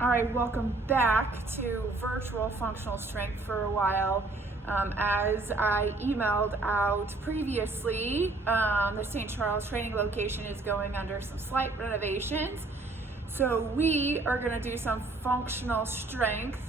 All right, welcome back to virtual functional strength. For a while. As I emailed out previously, the St. Charles training location is going under some slight renovations. So we are going to do some functional strength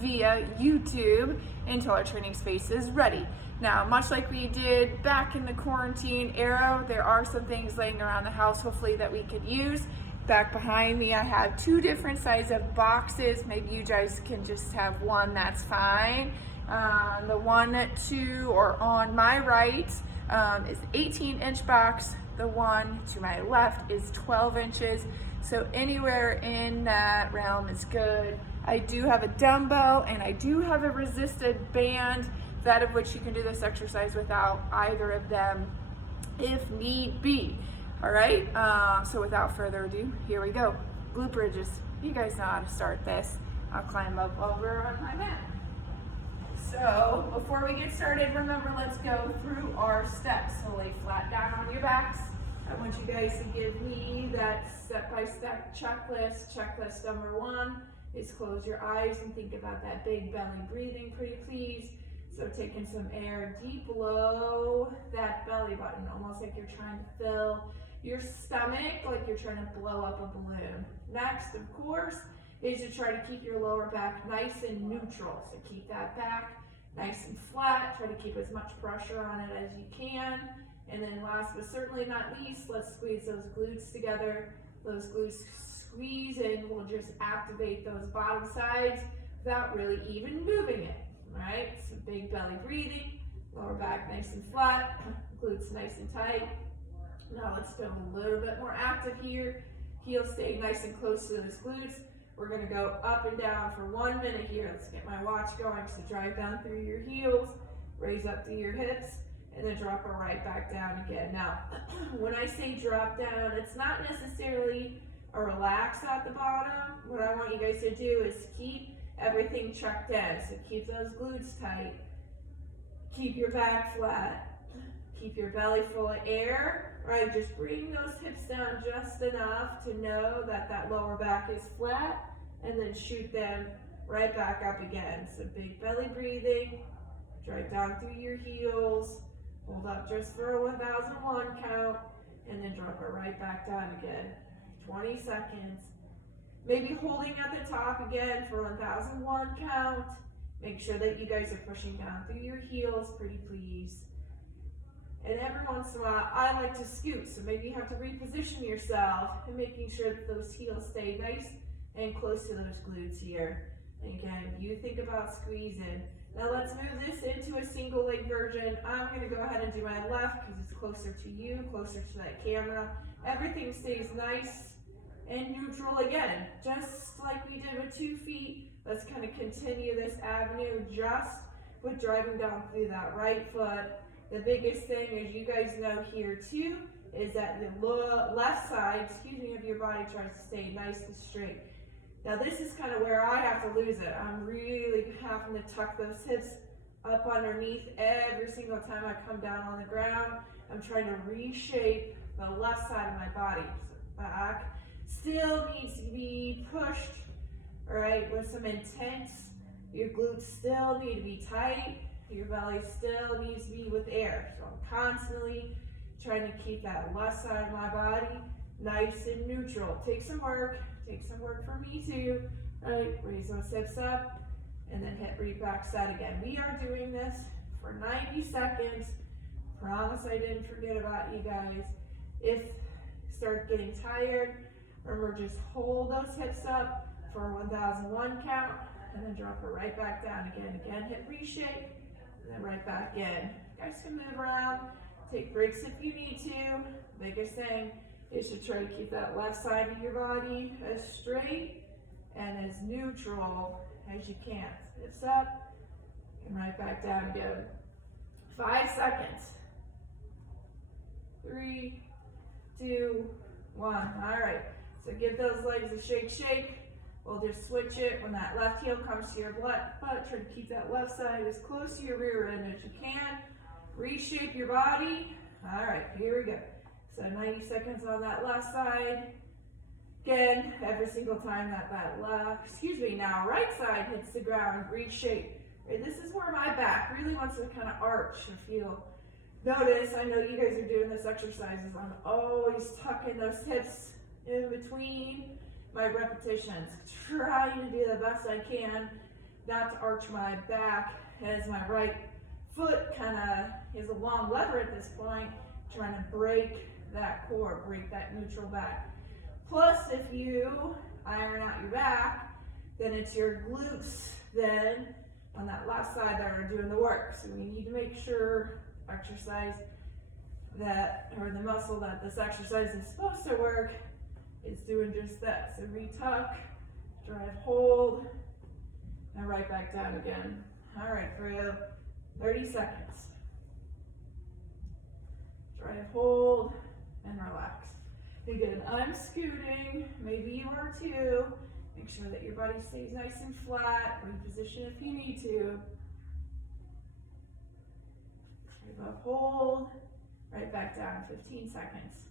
via YouTube until our training space is ready. Now, much like we did back in the quarantine era, there are some things laying around the house, hopefully, that we could use. Back behind me, I have two different sizes of boxes. Maybe you guys can just have one, that's fine. The one on my right is 18-inch box. The one to my left is 12 inches. So anywhere in that realm is good. I do have a dumbbell and I do have a resisted band, that of which you can do this exercise without either of them if need be. All right, so without further ado, here we go. Glute bridges. You guys know how to start this. I'll climb up over on my mat. So before we get started, remember, let's go through our steps. So lay flat down on your backs. I want you guys to give me that step-by-step checklist. Checklist number one is close your eyes and think about that big belly breathing, pretty please. So taking some air deep below that belly button, almost like you're trying to fill your stomach, like you're trying to blow up a balloon. Next, of course, is to try to keep your lower back nice and neutral. So keep that back nice and flat. Try to keep as much pressure on it as you can. And then last but certainly not least, let's squeeze those glutes together. Those glutes squeezing will just activate those bottom sides without really even moving it. All right, so big belly breathing, lower back nice and flat, glutes nice and tight. Now let's go a little bit more active here. Heels stay nice and close to those glutes. We're gonna go up and down for 1 minute here. Let's get my watch going. So drive down through your heels, raise up through your hips, and then drop it right back down again. Now, when I say drop down, it's not necessarily a relax at the bottom. What I want you guys to do is keep everything checked in. So keep those glutes tight, keep your back flat, keep your belly full of air. Right, just bring those hips down just enough to know that that lower back is flat, and then shoot them right back up again. So big belly breathing, drive down through your heels, hold up just for a 1001 count, and then drop it right back down again. 20 seconds. Maybe holding at the top again for 1001 count. Make sure that you guys are pushing down through your heels, pretty please. And every once in a while, I like to scoot, so maybe you have to reposition yourself and making sure that those heels stay nice and close to those glutes here. And again, you think about squeezing. Now let's move this into a single leg version. I'm gonna go ahead and do my left because it's closer to you, closer to that camera. Everything stays nice and neutral again, just like we did with 2 feet. Let's kind of continue this avenue just with driving down through that right foot. The biggest thing, as you guys know here too, is that the left side, of your body tries to stay nice and straight. Now this is kind of where I have to lose it. I'm really having to tuck those hips up underneath every single time I come down on the ground. I'm trying to reshape the left side of my body. So back still needs to be pushed, all right, with some intent. Your glutes still need to be tight. Your belly still needs to be with air. So I'm constantly trying to keep that left side of my body nice and neutral. Take some work for me too. All right, raise those hips up and then hit reback set again. We are doing this for 90 seconds. Promise I didn't forget about you guys. If you start getting tired, remember, just hold those hips up for a 1001 count and then drop it right back down again. Again, hit reshape. And then right back in. You guys can move around, take breaks if you need to. Biggest thing is to try to keep that left side of your body as straight and as neutral as you can. Hips up and right back down again. 5 seconds. 3, 2, 1. All right, so give those legs a shake. We'll just switch it. When that left heel comes to your butt, try to keep that left side as close to your rear end as you can. Reshape your body. All right, here we go. So 90 seconds on that left side. Again, every single time that now right side hits the ground, reshape. Right, this is where my back really wants to kind of arch. If you notice, I know you guys are doing this exercises, I'm always tucking those hips in between my repetitions, trying to do the best I can not to arch my back as my right foot kind of is a long lever at this point, trying to break that core, break that neutral back. Plus, if you iron out your back, then it's your glutes then on that last side that are doing the work. So we need to make sure exercise that, or the muscle that this exercise is supposed to work is doing just that. So retuck, drive, hold, and right back down again. All right, for 30 seconds. Drive, hold, and relax. Again, I'm scooting, maybe you are too. Make sure that your body stays nice and flat. Reposition if you need to. Drive up, hold, right back down, 15 seconds.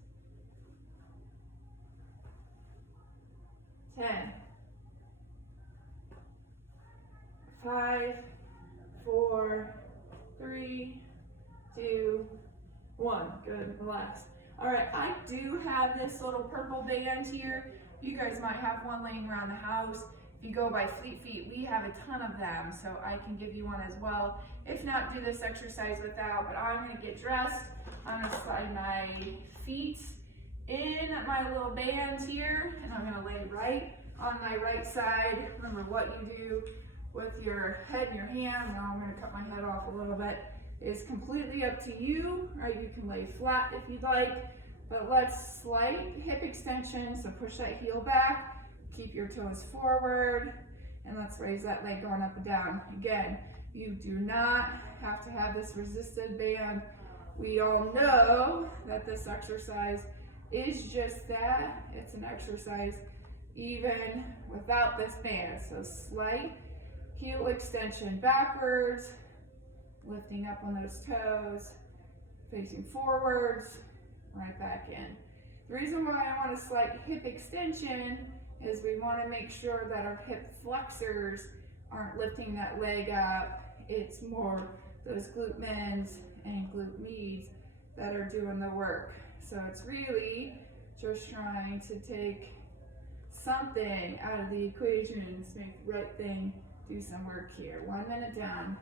10, 5, 4, 3, 2, 1. Good, relax. All right, I do have this little purple band here. You guys might have one laying around the house. If you go by Fleet Feet, we have a ton of them, so I can give you one as well. If not, do this exercise without, but I'm gonna get dressed. I'm gonna slide my feet in my little band here, and I'm gonna lay right on my right side. Remember what you do with your head and your hand. Now I'm gonna cut my head off a little bit. It's completely up to you, right? You can lay flat if you'd like, but let's slight hip extension. So push that heel back, keep your toes forward, and let's raise that leg going up and down. Again, you do not have to have this resisted band. We all know that this exercise is just that. It's an exercise even without this band. So slight heel extension backwards, lifting up on those toes, facing forwards, right back in. The reason why I want a slight hip extension is we want to make sure that our hip flexors aren't lifting that leg up. It's more those glute mens and glute medes that are doing the work. So it's really just trying to take something out of the equation to make the right thing do some work here. 1 minute down.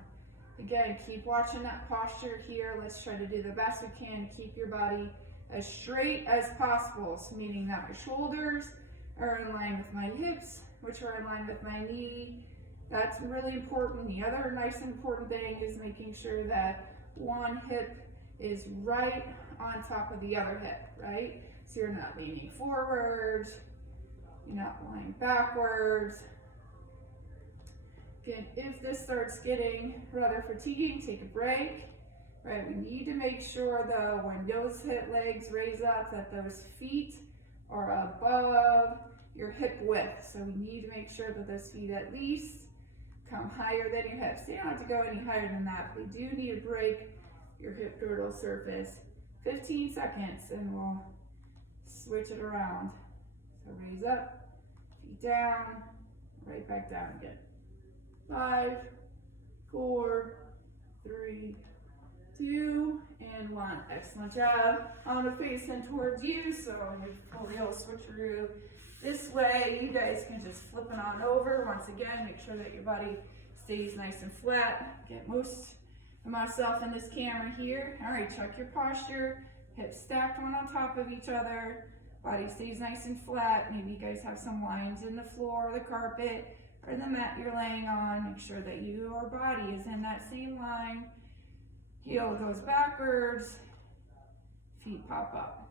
Again, keep watching that posture here. Let's try to do the best we can to keep your body as straight as possible. So meaning that my shoulders are in line with my hips, which are in line with my knee. That's really important. The other nice and important thing is making sure that one hip is right on top of the other hip, right? So you're not leaning forwards, you're not lying backwards. Again, if this starts getting rather fatiguing, take a break, right? We need to make sure though, when those hip legs raise up, that those feet are above your hip width. So we need to make sure that those feet at least come higher than your hips. You don't have to go any higher than that, but we do need to break your hip girdle surface. 15 seconds and we'll switch it around. So raise up, feet down, right back down again. 5, 4, 3, 2, and 1. Excellent job. I'm gonna face in towards you, so we'll switcheroo this way. You guys can just flip it on over. Once again, make sure that your body stays nice and flat. Get most of myself in this camera here. All right, check your posture. Hips stacked one on top of each other. Body stays nice and flat. Maybe you guys have some lines in the floor, the carpet, or the mat you're laying on. Make sure that your body is in that same line. Heel goes backwards, feet pop up.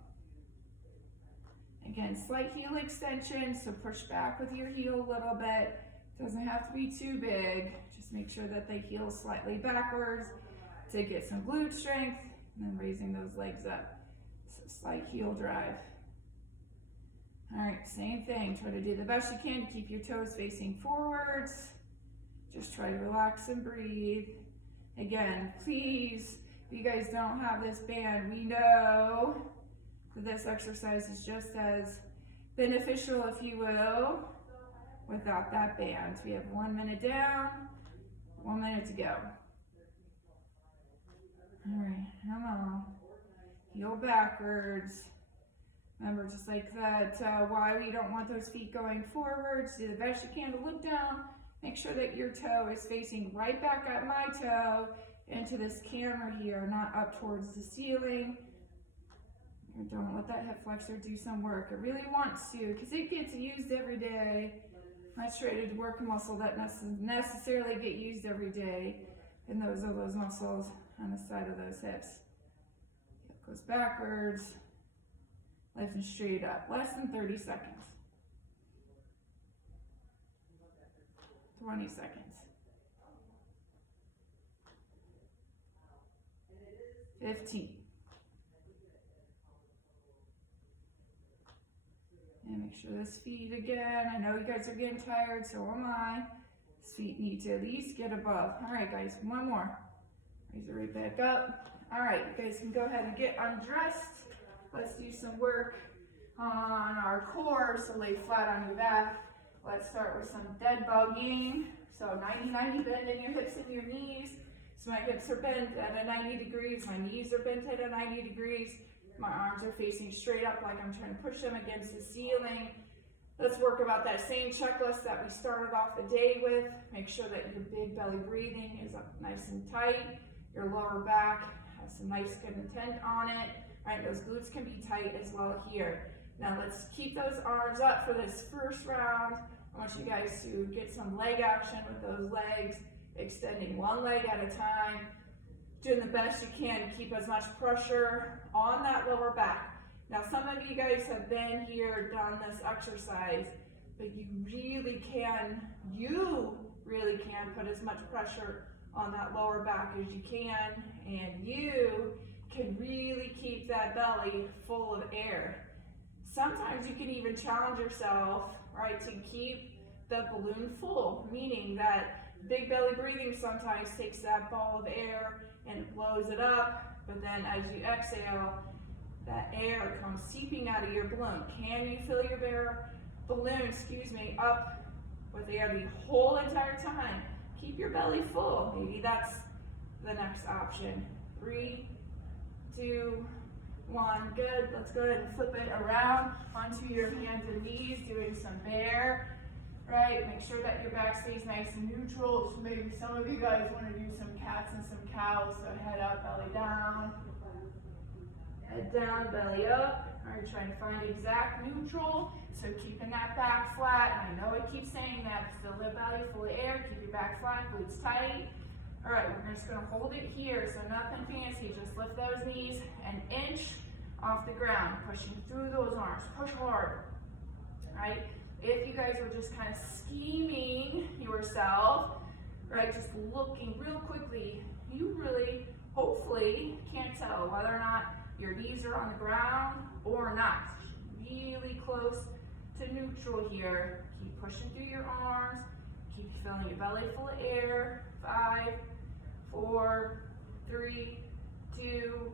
Again, slight heel extension, so push back with your heel a little bit. Doesn't have to be too big. Just make sure that the heel slightly backwards to get some glute strength, and then raising those legs up. So slight heel drive. All right, same thing. Try to do the best you can to keep your toes facing forwards. Just try to relax and breathe. Again, please, if you guys don't have this band, we know that this exercise is just as beneficial, if you will, without that band. We have 1 minute down, 1 minute to go. All right, come on. Heel backwards. Remember, just like that, why we don't want those feet going forwards. Do the best you can to look down. Make sure that your toe is facing right back at my toe into this camera here, not up towards the ceiling. Don't let that hip flexor do some work. It really wants to, because it gets used every day. Let's try to work a muscle that doesn't necessarily get used every day. And those are those muscles on the side of those hips. It goes backwards. Lifting straight up. Less than 30 seconds. 20 seconds. 15. And make sure this feet again. I know you guys are getting tired, so am I. These feet need to at least get above. All right, guys, one more. Raise it right back up. All right, you guys can go ahead and get undressed. Let's do some work on our core, so lay flat on your back. Let's start with some dead bugging. So 90-90 bend in your hips and your knees. So my hips are bent at a 90 degrees, my knees are bent at a 90 degrees. My arms are facing straight up like I'm trying to push them against the ceiling. Let's work about that same checklist that we started off the day with. Make sure that your big belly breathing is up nice and tight. Your lower back has some nice content on it. Right, those glutes can be tight as well here. Now let's keep those arms up for this first round. I want you guys to get some leg action with those legs, extending one leg at a time, doing the best you can to keep as much pressure on that lower back. Now some of you guys have been here, done this exercise, but you really can put as much pressure on that lower back as you can, and you can really keep that belly full of air. Sometimes you can even challenge yourself, right, to keep the balloon full, meaning that big belly breathing sometimes takes that ball of air and blows it up, but then as you exhale, that air comes seeping out of your balloon. Can you fill your balloon, up with air the whole entire time? Keep your belly full. Maybe that's the next option. 3, 2, 1, good. Let's go ahead and flip it around onto your hands and knees, doing some bear, right? Make sure that your back stays nice and neutral. So maybe some of you guys want to do some cats and some cows, so head up, belly down. Head down, belly up. All right, trying to find exact neutral. So keeping that back flat, and I know I keep saying that, still the belly full of air, keep your back flat, glutes tight. All right, we're just gonna hold it here, so nothing fancy, just lift those knees an inch off the ground, pushing through those arms, push hard, right? If you guys are just kind of scheming yourself, right, just looking real quickly, you really, hopefully, can't tell whether or not your knees are on the ground or not. Really close to neutral here. Keep pushing through your arms. Keep filling your belly full of air. 5, 4, 3, 2,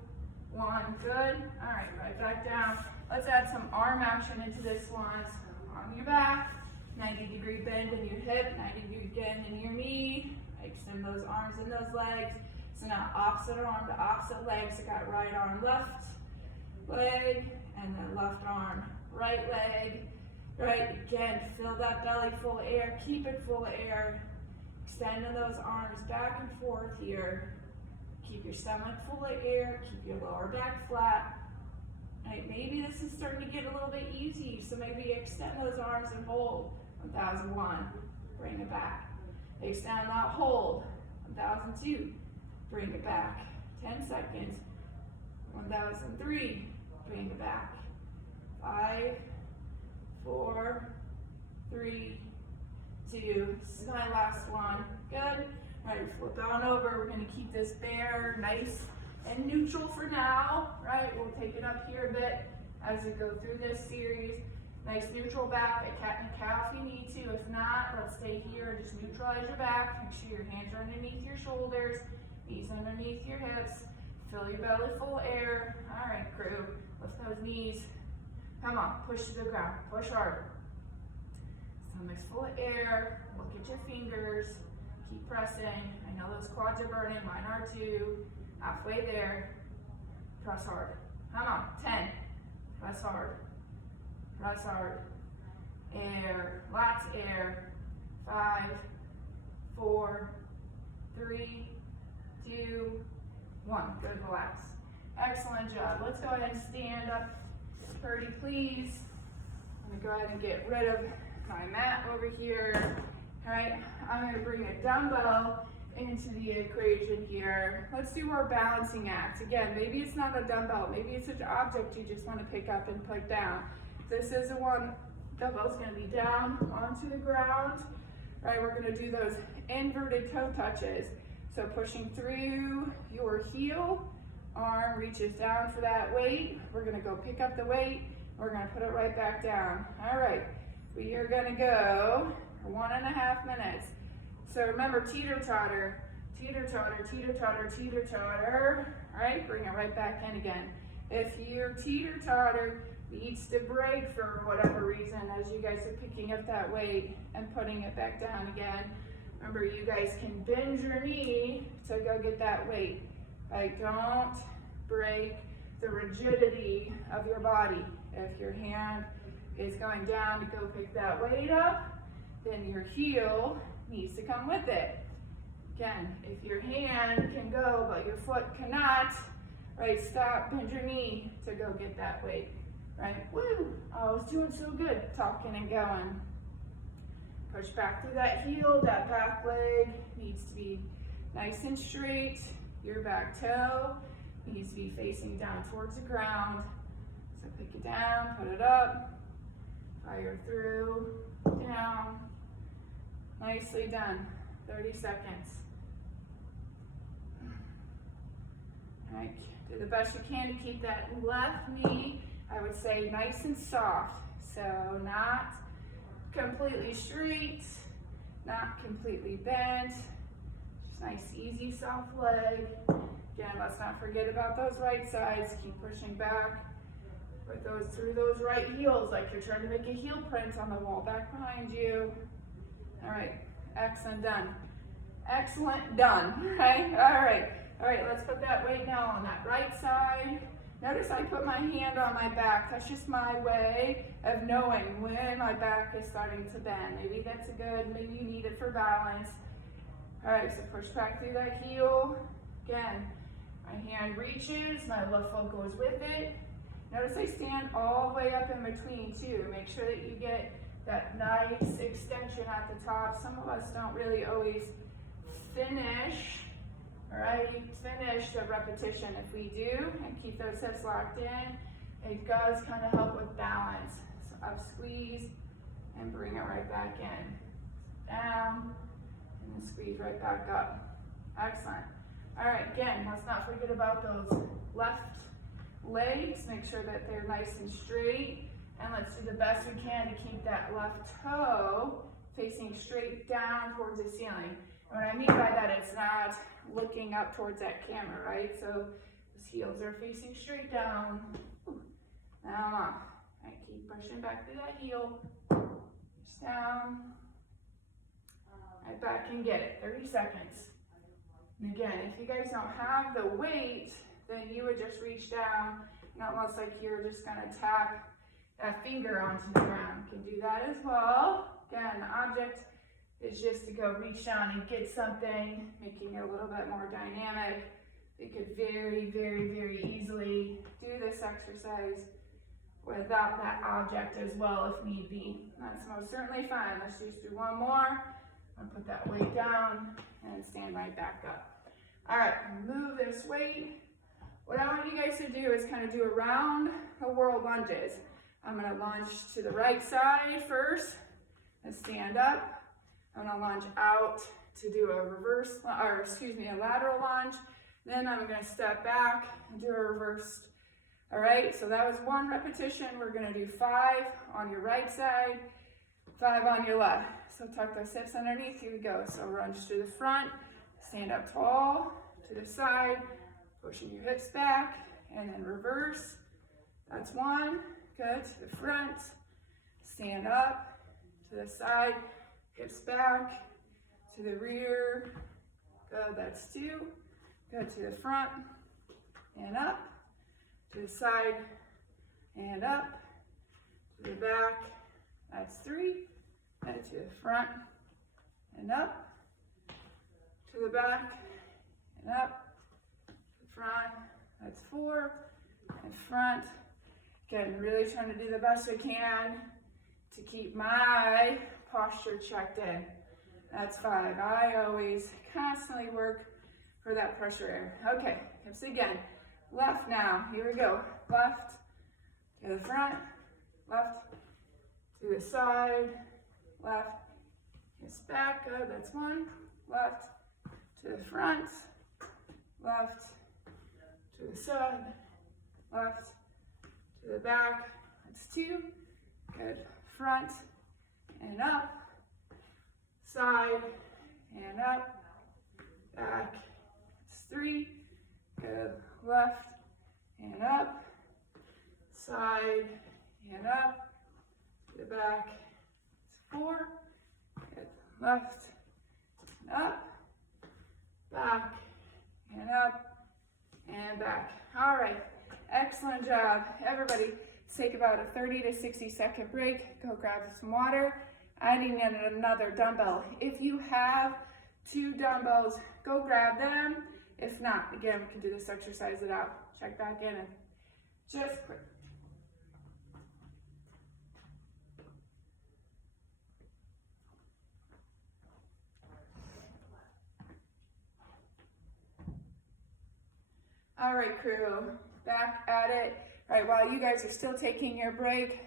1. Good. All right, right back down. Let's add some arm action into this one. So on your back, 90-degree bend in your hip, 90-degree bend in your knee. Extend those arms and those legs. So now opposite arm to opposite leg. So got right arm, left leg, and then left arm, right leg. Right, again, fill that belly full of air, keep it full of air. Extending those arms back and forth here. Keep your stomach full of air, keep your lower back flat. Right, maybe this is starting to get a little bit easy, so maybe extend those arms and hold. 1001, bring it back. Extend that hold. 1002, bring it back. 10 seconds. 1003, bring it back. 5, 4, 3, 2, this is my last one. Good. All right, flip on over. We're going to keep this bear nice and neutral for now, right? We'll take it up here a bit as we go through this series. Nice neutral back, a cat and cow if you need to. If not, let's stay here and just neutralize your back. Make sure your hands are underneath your shoulders, knees underneath your hips. Fill your belly full of air. All right, crew, lift those knees. Come on, push to the ground, push hard. Stomach's full of air, look at your fingers, keep pressing. I know those quads are burning, mine are too. Halfway there, press hard. Come on, 10, press hard, press hard. Air, lots of air. 5, 4, 3, 2, 1. Good, relax. Excellent job. Let's go ahead and stand up pretty please. I'm gonna go ahead and get rid of my mat over here. All right, I'm gonna bring a dumbbell into the equation here. Let's do our balancing act. Again, maybe it's not a dumbbell, maybe it's an object you just wanna pick up and put down. This is the one, dumbbell's gonna be down onto the ground. All right, we're gonna do those inverted toe touches. So pushing through your heel, arm reaches down for that weight. We're gonna go pick up the weight. We're gonna put it right back down. All right, we are gonna go for 1.5 minutes. So remember, teeter-totter, teeter-totter, teeter-totter, teeter-totter. All right, bring it right back in again. If your teeter-totter needs to break for whatever reason as you guys are picking up that weight and putting it back down again, remember, you guys can bend your knee to go get that weight. Like, don't break the rigidity of your body. If your hand is going down to go pick that weight up, then your heel needs to come with it. Again, if your hand can go but your foot cannot, right, stop, bend your knee to go get that weight. Right, woo, I was doing so good, talking and going. Push back through that heel, that back leg needs to be nice and straight. Your back toe needs to be facing down towards the ground. So pick it down, put it up, fire through, down. Nicely done, 30 seconds. All right, do the best you can to keep that left knee, I would say, nice and soft. So not completely straight, not completely bent. Just nice, easy, soft leg. Again, let's not forget about those right sides. Keep pushing back. Put those through those right heels like you're trying to make a heel print on the wall back behind you. All right, excellent, done. Excellent, done, right? All right, let's put that weight now on that right side. Notice I put my hand on my back. That's just my way of knowing when my back is starting to bend. Maybe that's maybe you need it for balance. All right, so push back through that heel. Again, my hand reaches, my left foot goes with it. Notice I stand all the way up in between too. Make sure that you get that nice extension at the top. Some of us don't really always finish. All right, finish the repetition. If we do, and keep those hips locked in, it does kind of help with balance. So up, squeeze, and bring it right back in. Down, and then squeeze right back up. Excellent. All right, again, let's not forget about those left legs. Make sure that they're nice and straight. And let's do the best we can to keep that left toe facing straight down towards the ceiling. And what I mean by that, it's not looking up towards that camera, right? So those heels are facing straight down. Now I'm up. All right, keep pushing back through that heel. Push down. Right back and get it. 30 seconds. And again, if you guys don't have the weight, then you would just reach down and almost like you're just gonna tap that finger onto the ground. You can do that as well. Again, the object is just to go reach down and get something, making it a little bit more dynamic. You could very, very, very easily do this exercise without that object as well if need be. That's most certainly fine. Let's just do one more. I'll put that weight down and stand right back up. All right, move this weight. What I want you guys to do is kind of do around the world lunges. I'm gonna lunge to the right side first and stand up. I'm gonna lunge out to do a a lateral lunge. Then I'm gonna step back and do a reverse. All right, so that was one repetition. We're gonna do 5 on your right side, 5 on your left. So tuck those hips underneath, here we go. So lunge to the front, stand up tall, to the side, pushing your hips back, and then reverse. That's 1. good, to the front, stand up, to the side, hips back, to the rear, good, that's 2, good, to the front, and up, to the side, and up, to the back, that's 3, and to the front, and up, to the back, and up, to the front, that's 4, and front. Again, really trying to do the best I can to keep my posture checked in. That's 5. I always constantly work for that pressure area. Okay, hips again. Left now, here we go. Left to the front, left to the side, left, hips back, good, that's 1. Left to the front, left to the side, left to the back, that's 2, good, front and up, side and up, back, it's 3, good, left and up, side and up, to the back, it's 4, good, left and up, back and up and back. All right, excellent job. Everybody take about a 30 to 60 second break, go grab some water. I need another dumbbell. If you have 2 dumbbells, go grab them. If not, again, we can do this, exercise it out. Check back in and just quick. All right, crew, back at it. All right, while you guys are still taking your break,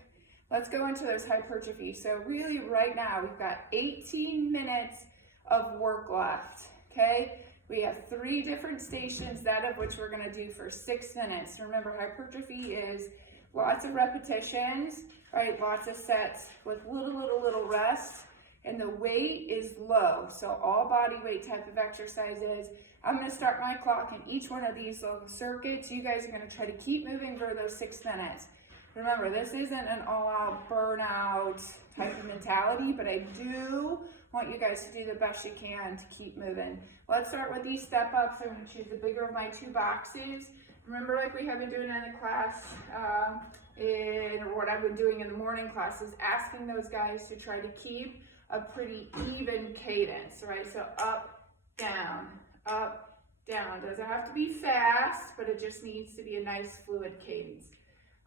let's go into this hypertrophy. So really right now, we've got 18 minutes of work left, okay? We have 3 different stations, that of which we're gonna do for 6 minutes. Remember, hypertrophy is lots of repetitions, right? Lots of sets with little rest, and the weight is low. So all body weight type of exercises. I'm gonna start my clock in each one of these little circuits. You guys are gonna try to keep moving for those 6 minutes. Remember, this isn't an all-out burnout type of mentality, but I do want you guys to do the best you can to keep moving. Let's start with these step-ups. I'm gonna choose the bigger of my 2 boxes. Remember, like we have been doing in the class, or what I've been doing in the morning classes, asking those guys to try to keep a pretty even cadence, right? So up, down, up, down. Doesn't have to be fast, but it just needs to be a nice fluid cadence.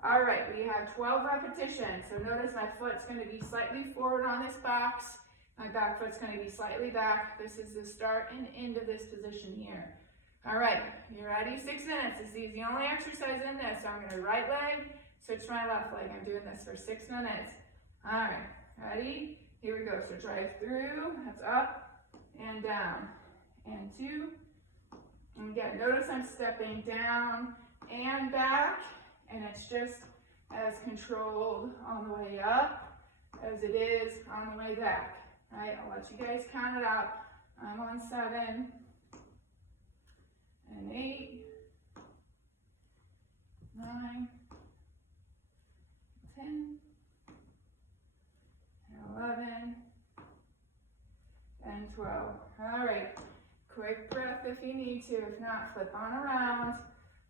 All right, we have 12 repetitions. So notice my foot's gonna be slightly forward on this box. My back foot's gonna be slightly back. This is the start and end of this position here. All right, you ready? 6 minutes. This is the only exercise in this. So I'm gonna right leg, switch my left leg. I'm doing this for 6 minutes. All right, ready? Here we go. So drive through, that's up and down. And 2. And again, notice I'm stepping down and back, and it's just as controlled on the way up as it is on the way back. All right, I'll let you guys count it out. I'm on 7 and 8, 9, 10, 11, and 12. All right, quick breath if you need to. If not, flip on around.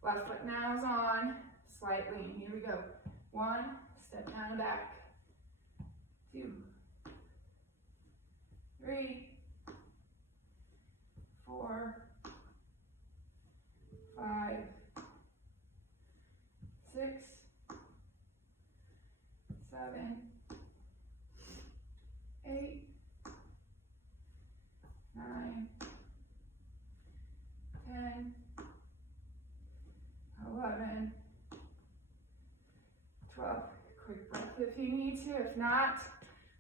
Left foot now is on. Slight lean. Here we go. 1, step down and back. 2, 3, 4, 5, 6, 7, 8, 9, 10, 11, 12. Quick breath if you need to. If not,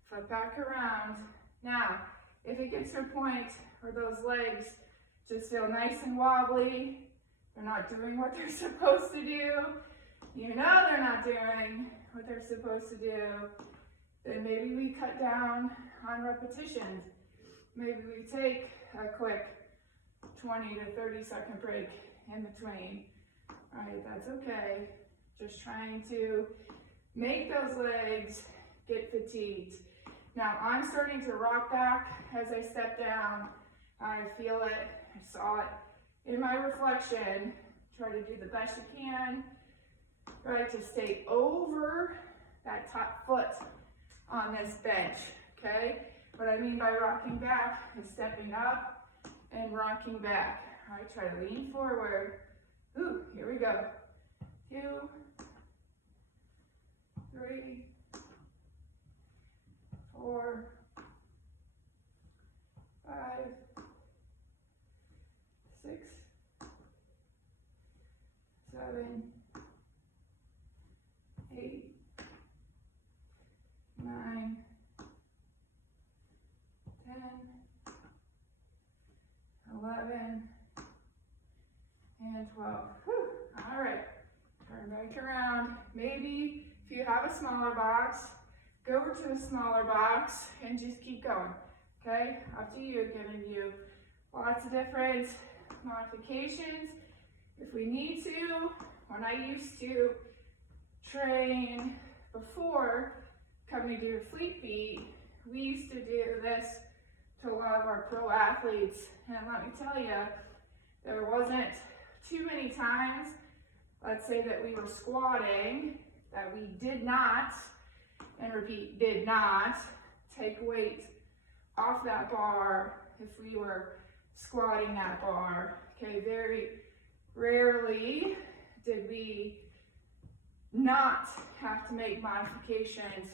flip back around. Now, if it gets to a point where those legs just feel nice and wobbly, they're not doing what they're supposed to do, you know they're not doing what they're supposed to do, then maybe we cut down on repetitions. Maybe we take a quick 20 to 30 second break in between. All right, that's okay. Just trying to make those legs get fatigued. Now I'm starting to rock back as I step down. I feel it, I saw it in my reflection. Try to do the best you can, right, to stay over that top foot on this bench, okay? What I mean by rocking back is stepping up and rocking back. All right, try to lean forward. Ooh, here we go. 2, 3, 4, 5, 6, 7, 8, 9, 10, 11, and 12. Whew. All right, turn back around. Maybe if you have a smaller box, go to a smaller box and just keep going, okay? Up to you, giving you lots of different modifications if we need to. When I used to train before coming to do Fleet Feet, we used to do this to a lot of our pro athletes, and let me tell you, there wasn't too many times, let's say that we were squatting, that we did not, and repeat, did not take weight off that bar if we were squatting that bar. Okay, very rarely did we not have to make modifications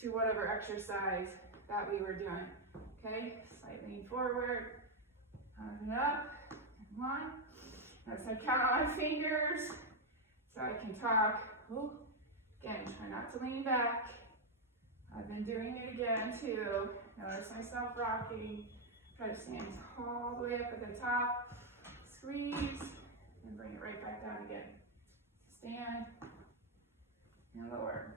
to whatever exercise that we were doing. Okay, slightly lean forward, and up, and 1. As I count on my fingers so I can talk. Ooh. Again, try not to lean back. I've been doing it again too. Notice myself rocking. Try to stand all the way up at the top. Squeeze, and bring it right back down again. Stand, and lower.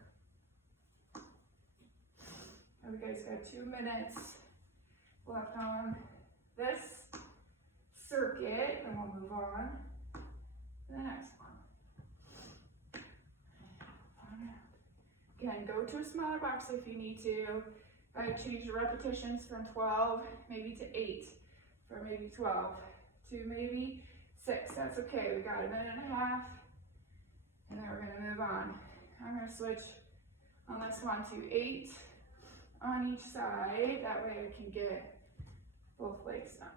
Now we guys got 2 minutes left on this circuit, and we'll move on to the next one. Again, go to a smaller box if you need to. I change your repetitions from 12 maybe to 8, or maybe 12 to maybe 6. That's okay. We got a minute and a half, and then we're going to move on. I'm going to switch on this one to 8 on each side. That way I can get both legs done.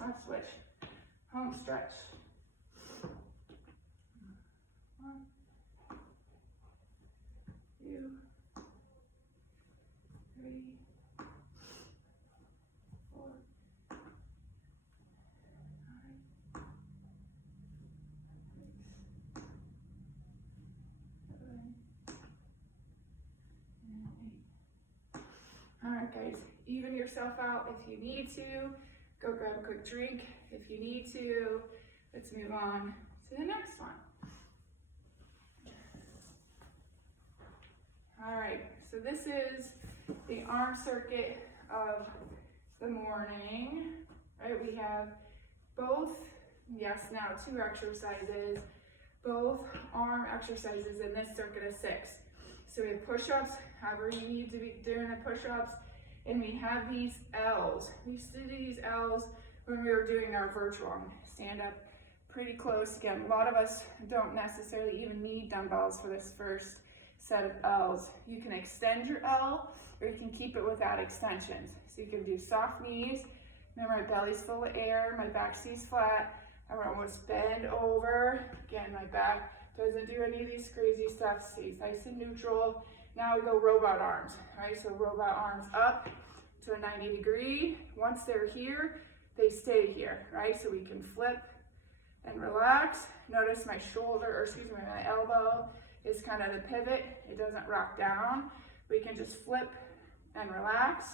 Left switch, home stretch. 1, 2, 3, 4, 5, 6, 7, and 8. All right, guys, even yourself out if you need to. Go grab a quick drink if you need to. Let's move on to the next one. All right, so this is the arm circuit of the morning, right? We have both, yes, now 2 exercises, both arm exercises in this circuit of 6. So we have push-ups, however you need to be doing the push-ups, and we have these L's. We used to do these L's when we were doing our virtual. Stand up pretty close. Again, a lot of us don't necessarily even need dumbbells for this first set of L's. You can extend your L, or you can keep it without extensions. So you can do soft knees. Remember, my belly's full of air, my back stays flat. I would almost bend over. Again, my back doesn't do any of these crazy stuff, stays nice and neutral. Now we go robot arms, right? So robot arms up to a 90 degree. Once they're here, they stay here, right? So we can flip and relax. Notice my shoulder, or excuse me, my elbow is kind of the pivot. It doesn't rock down. We can just flip and relax,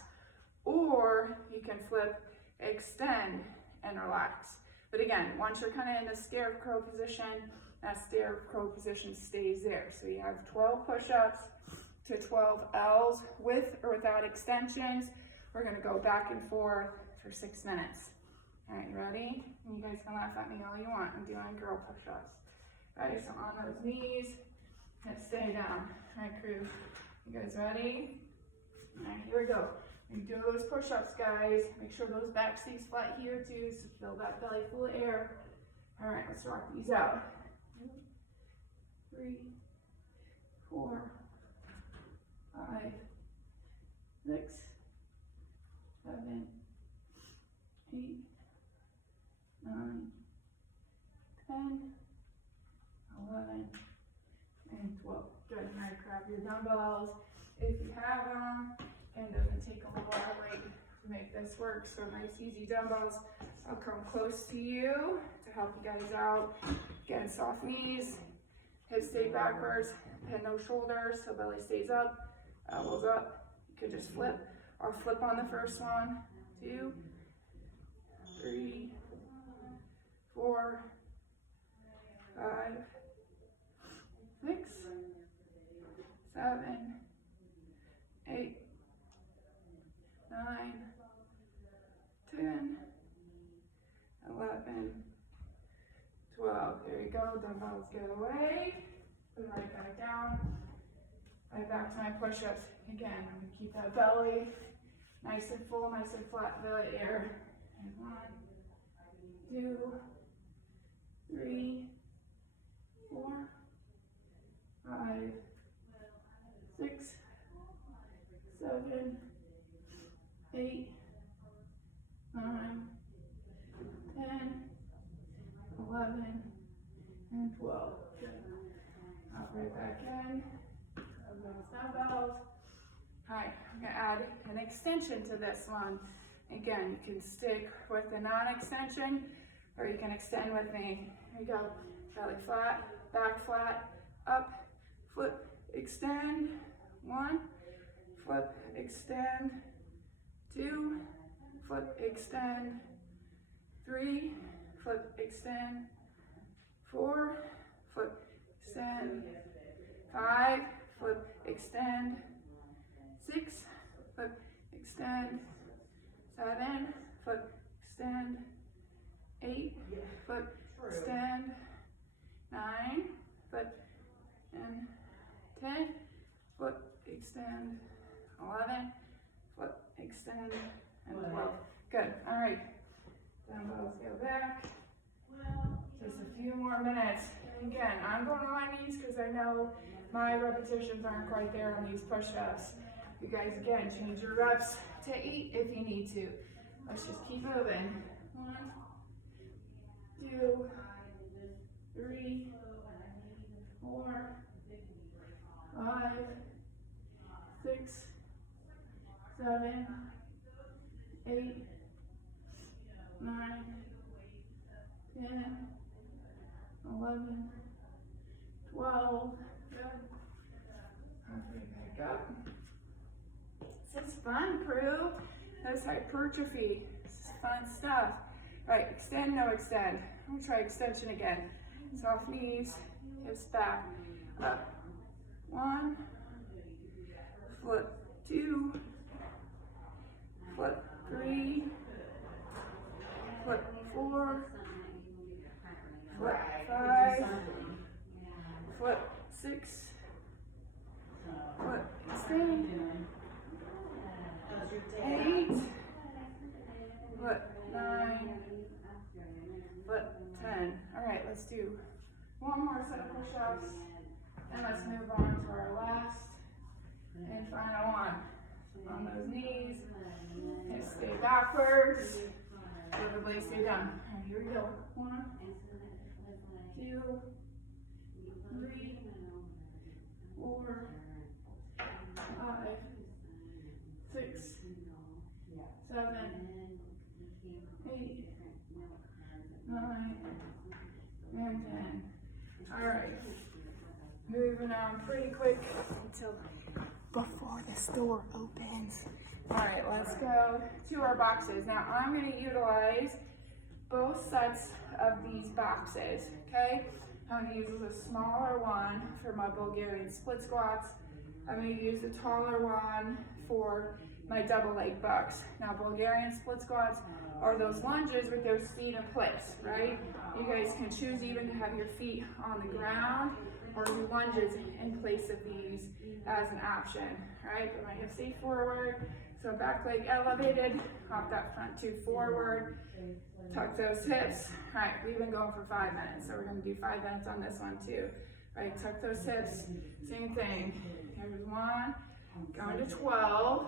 or you can flip, extend, and relax. But again, once you're kind of in the scarecrow position, that scarecrow position stays there. So you have 12 push-ups to 12 L's with or without extensions. We're going to go back and forth for for 6 minutes. All right, you ready? And you guys can laugh at me all you want. I'm doing girl push-ups. Right, so on those knees, and stay down. All right, crew, you guys ready? All right, here we go. You do those push-ups, guys. Make sure those back stays flat here too, so fill that belly full of air. All right, let's rock these out. 2, 3, 4, 5, 6, 7, 8, 9, 10, 11, and 12. Good. All right, grab your dumbbells if you have them. And doesn't take a whole lot of weight to make this work. So nice, easy dumbbells. I'll come close to you to help you guys out. Again, soft knees, hips stay backwards, and no shoulders, so belly stays up, elbows up. You could just flip. I'll flip on the first one. 2, 3, 4, 5, 6, 7, 8, 9, 10, 11, 12. There you go. Dumbbells get away. Put it right back down. Right back to my push-ups. Again, I'm going to keep that belly nice and full, nice and flat belly air. And 1, 2, 3, 4, 5, 6, 7, 8, 9, 10, 11, and 12. Good. Hop right back in. Grab those dumbbells. All right, I'm going to add an extension to this one. Again, you can stick with the non-extension, or you can extend with me. Here you go. Belly flat, back flat, up, flip, extend. 1, flip, extend. 2, flip, extend. 3, flip, extend. 4, flip, extend. 5, flip, extend. 6, flip, extend. 7, flip, extend. 8, flip, extend. 9, flip, and 10, flip, extend. 11, flip, extend, and 12. Good. All right. Dumbbells go back. Just a few more minutes. And again, I'm going on my knees because I know my repetitions aren't quite there on these push-ups. You guys, again, change your reps to 8 if you need to. Let's just keep moving. 1, 2, 3, 4, 5, 6, 7, 8, 9, 10, 11, 12. Good. Right back up. This is fun, crew. That's hypertrophy. This is fun stuff. Right, extend, no extend. I'm gonna try extension again. Soft knees, hips back, up. 1, flip, 2, flip, 3, flip, 4, flip, 5, flip, 6, flip, extend, 8, flip, 9, flip, 10. All right, let's do one more set of push-ups, and let's move on to our last and final one. On those knees, hips stay backwards, everybody stay down. All right, here we go. 1, 2, 3, 4, 5, 6, 7, 8, 9, and 10. All right, moving on pretty quick until before the store opens. All right, let's go to our boxes. Now I'm going to utilize both sets of these boxes, okay? I'm going to use a smaller one for my Bulgarian split squats. I'm going to use the taller one for my double leg bucks. Now Bulgarian split squats are those lunges with those feet in place, right? You guys can choose even to have your feet on the ground or do lunges in place of these as an option, right? Put my hips stay forward, so back leg elevated, hop that front two forward, tuck those hips. All right, we've been going for 5 minutes, so we're gonna do 5 minutes on this one too. Right, tuck those hips, same thing. Here's 1, going to 12,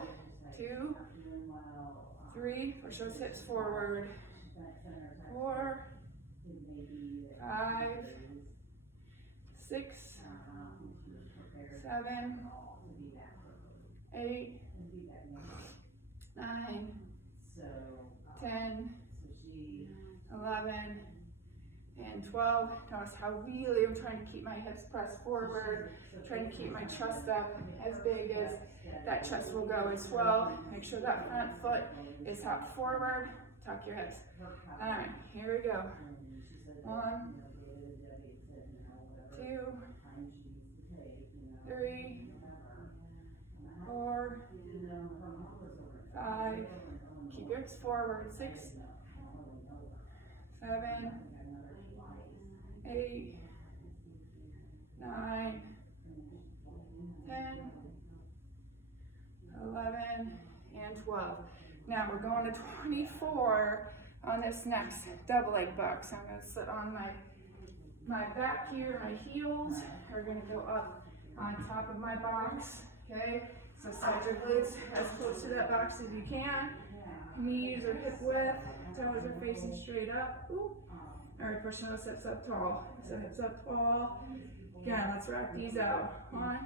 2, 3, push those hips forward, 4, 5, 6, 7, 8, 9, 10, 11, and 12. Notice how really I'm trying to keep my hips pressed forward, trying to keep my chest up as big as that chest will go as well. Make sure that front foot is hopped forward, tuck your hips. All right, here we go. 1, 2, 3, 4, 5, keep your hips forward, 6, 7, 8, 9, 10, 11, and 12. Now we're going to 24 on this next double leg buck. So I'm going to sit on my back here, my heels are going to go up on top of my box, okay? So slide your glutes as close to that box as you can. Knees are hip width, toes are facing straight up. Ooh. All right, pushing those hips up tall. So hips up tall. Again, let's rock these out. 1,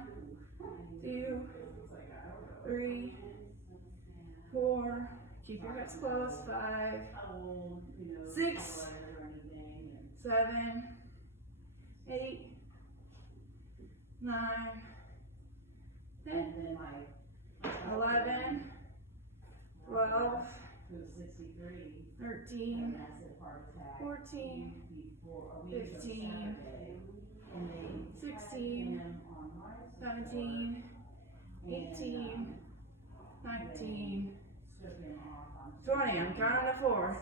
2, 3, 4. Keep your hips close. 5, 6, 7, 8, 9, 10, 11, 12, 13, 14, 15, 16, 17, 18, 19, 20. I'm counting to 4.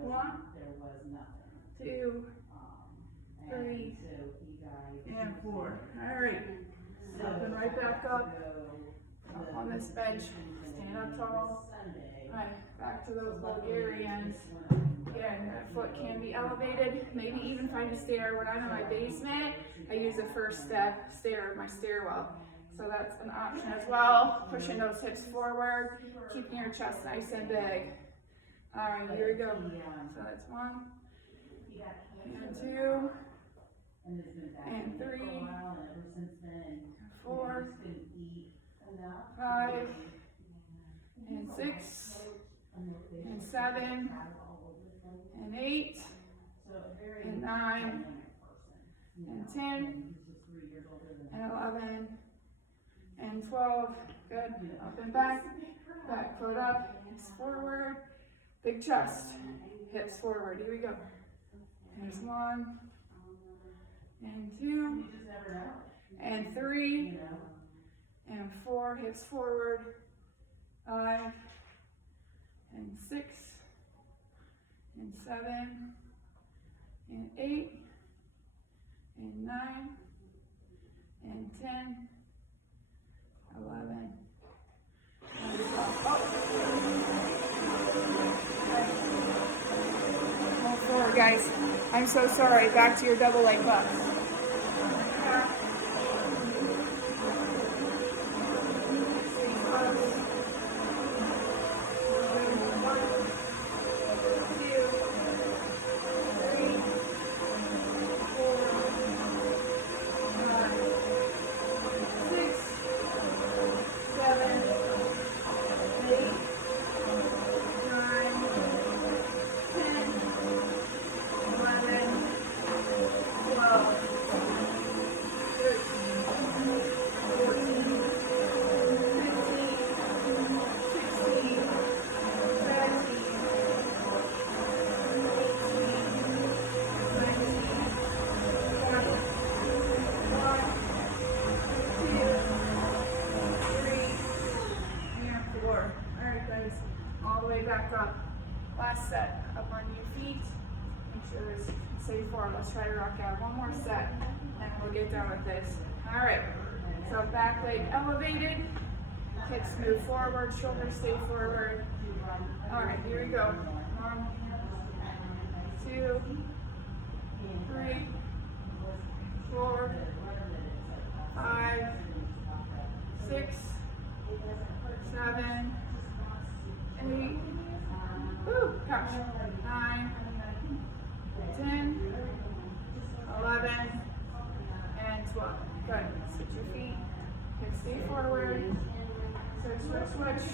1, 2, 3, and 4. All right. Open right back up on this bench. Stand up tall. All right, back to those Bulgarians. Again, that foot can be elevated. Maybe even find a stair. When I'm in my basement, I use the first stair of my stairwell. So that's an option as well. Pushing those hips forward, keeping your chest nice and big. All right, here we go. So that's 1, and 2, and 3, 4, 5, and 6, and 7, and 8, and 9, and 10, and 11, and 12. Good. Up and back. Back foot up. Hips forward. Big chest. Hips forward. Here we go. There's 1, and 2, and 3, and 4. Hips forward. 5, and 6, and 7, and 8, and 9, and 10, 11, and 12. All 4, guys. I'm so sorry. Back to your double leg buck. Well, 4. Let's try to rock out. One more set, and we'll get done with this. All right. So back leg elevated, hips move forward, shoulders stay forward. All right, here we go. 1, 2, 3, 4, 5, 6, 7, 8, gosh, 9, 10, 11, and 12. Good. Switch your feet. Hips stay forward. Switch.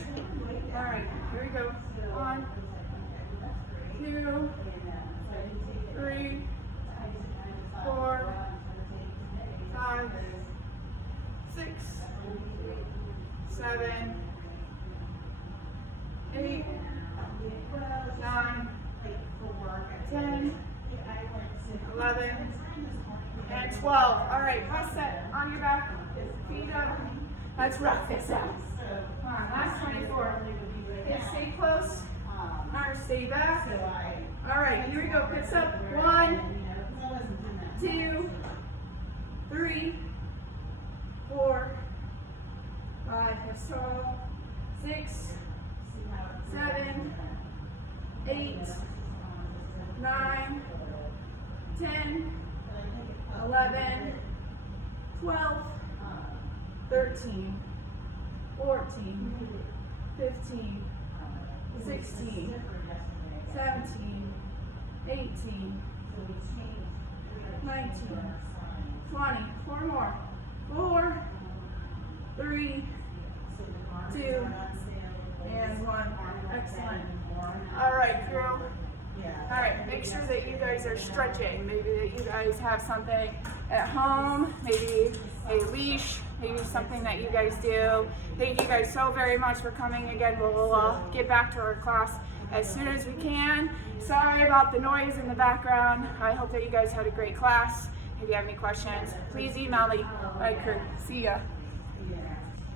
All right, here we go. 1, 2, 3, 4, 5, 6, 7, 8, 9, 10, 11, and 12. All right, press set on your back, feet up. Let's rock this out. Come on, last 24. Hips stay close, arms stay back. All right, here we go. Hips up. 1, 2, 3, 4, 5. Hips tall. 6, 7, 8, 9, 10, 11, 12, 13, 14, 15, 16, 17, 18, 19, 20. 4 more. 4, 3, 2, and 1. Excellent. All right, crew. All right, make sure that you guys are stretching. Maybe that you guys have something at home, maybe a leash, maybe something that you guys do. Thank you guys so very much for coming again. We'll get back to our class as soon as we can. Sorry about the noise in the background. I hope that you guys had a great class. If you have any questions, please email me. All right, crew. See ya.